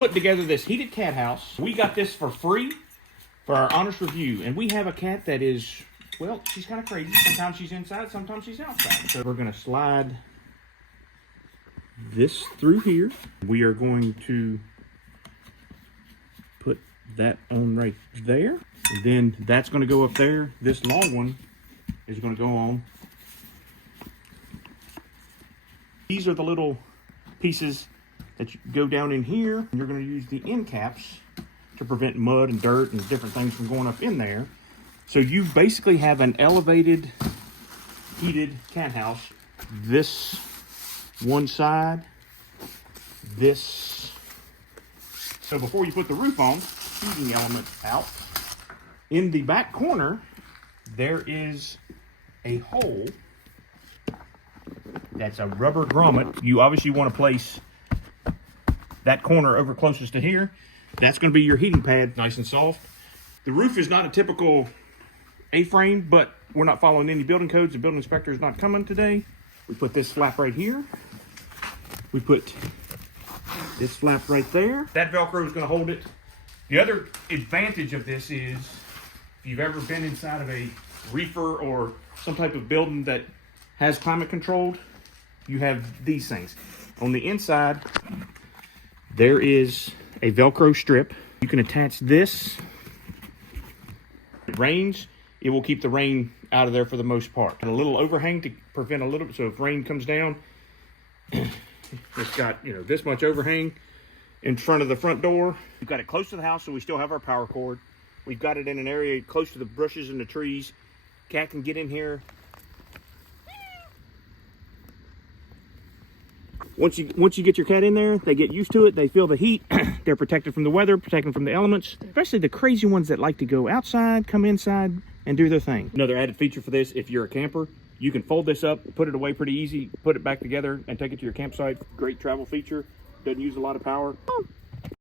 Put together this heated cat house. We got this for free for our honest review. And we have a cat that is, well, she's kind of crazy. Sometimes she's inside, sometimes she's outside. So we're going to slide this through here. We are going to put that on right there. And then that's going to go up there. This long one is going to go on. These are the little pieces that you go down in here. You're going to use the end caps to prevent mud and dirt and different things from going up in there. So you basically have an elevated, heated cat house. This one side, this. So before you put the roof on, heating element out. In the back corner, there is a hole. That's a rubber grommet. You obviously want to place that corner over closest to here. That's going to be your heating pad, nice and soft. The roof is not a typical A-frame, but we're not following any building codes. The building inspector is not coming today. We put this flap right here. We put this flap right there. That Velcro is going to hold it. The other advantage of this is, if you've ever been inside of a reefer or some type of building that has climate controlled, you have these things. On the inside, there is a Velcro strip. You can attach this. If it rains, it will keep the rain out of there for the most part. And a little overhang to prevent a little bit, so if rain comes down, it's got, you know, this much overhang in front of the front door. We've got it close to the house, so we still have our power cord. We've got it in an area close to the bushes and the trees. Cat can get in here. Once you get your cat in there, they get used to it. They feel the heat. They're protected from the weather, protected from the elements, especially the crazy ones that like to go outside, come inside, and do their thing. Another added feature for this, if you're a camper, you can fold this up, put it away pretty easy, put it back together, and take it to your campsite. Great travel feature. Doesn't use a lot of power.